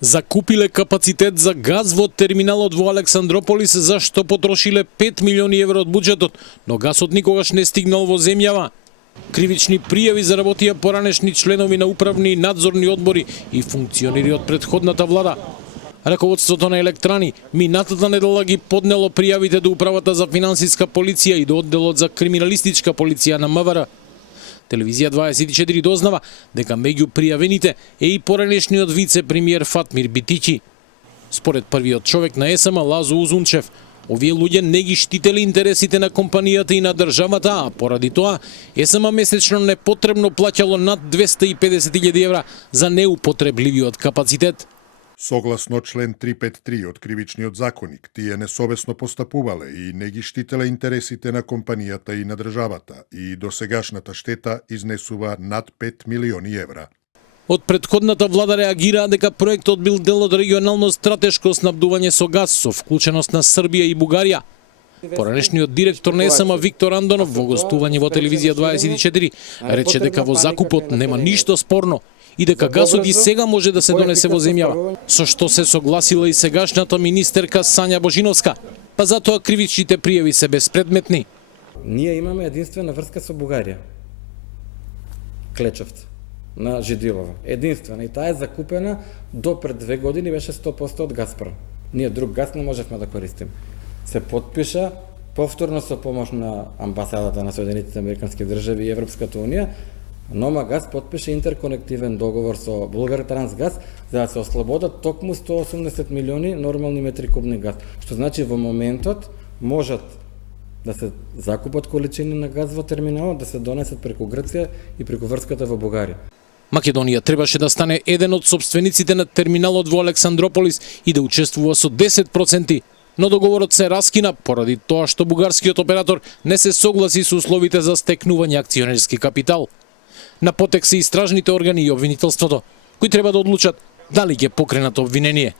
Закупиле капацитет за газ во терминалот во Александрополис за што потрошиле 5 милиони евро од буџетот, но газот никогаш не стигнал во земјава. Кривични пријави заработија поранешни членови на управни и надзорни одбори и функционери од претходната влада. Раководството на Електрани минатата недела ги поднело пријавите до Управата за финансиска полиција и до одделот за криминалистичка полиција на МВР. Телевизија 24 дознава дека меѓу пријавените е и поранешниот вице-премиер Фатмир Битичи. Според првиот човек на ЕСМ Лазо Узунчев, овие луѓе не ги штителе интересите на компанијата и на државата, а поради тоа ЕСМ месечно непотребно плаќало над 250.000 евра за неупотребливиот капацитет. Согласно член 353 од Кривичниот законник, тие несовесно постапувале и не ги штителе интересите на компанијата и на државата, и досегашната штета изнесува над 5 милиони евра. Од претходната влада реагираа дека проектот бил дел од регионално стратешко снабдување со газ со вклученост на Србија и Бугарија. Поранешниот директор на ЕСМ Виктор Андонов во гостување во телевизија 24 рече дека во закупот нема ништо спорно и дека газот и сега може да се донесе во земјава, со што се согласила и сегашната министерка Сања Божиновска, па затоа кривичните пријави се безпредметни. Ние имаме единствена врска со Бугарија. Клечевци на Жидилова. Единствена, и таа е закупена до пред 2 години, беше 100% од Газпром. Ние друг газ не можевме да користим. Се потпиша повторно со помош на амбасадата на Соединетите Американски држави и Европската унија, Нома Газ потпише интерконективен договор со Булгартрансгаз за да се ослободат токму 180 милиони нормални метри кубни газ, што значи во моментот можат да се закупат количини на газ во терминалот, да се донесат преку Грција и преку врската во Бугарија. Македонија требаше да стане еден од собствениците на терминалот во Александрополис и да учествува со 10%, но договорот се раскина поради тоа што бугарскиот оператор не се согласи со условите за стекнување акционерски капитал. На потек се истражните органи и обвинителството, кои треба да одлучат дали ќе покренат обвинение.